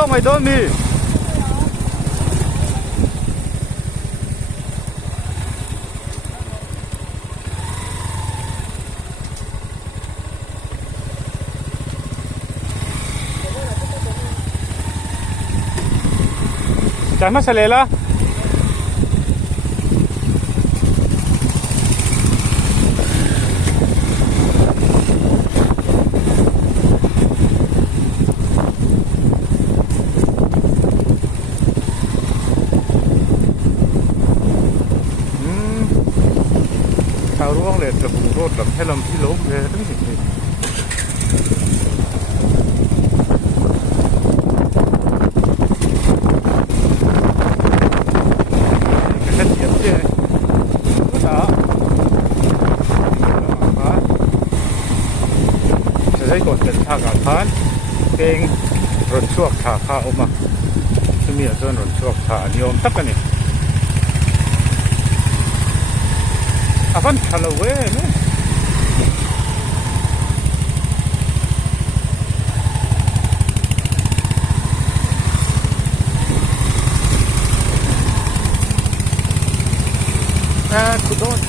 Zo mai don mi Jangan masalah lah. Tao ruang lệ lập rốt lập hay làm phi lốp về tất cả nhữngใช้กดเป็นท่ากาศพันเองรถช่วงขาข้าออกมาจะมีส่วนรถช่วงขานิยมตักกันนี่อาฟันทะเลเว้ย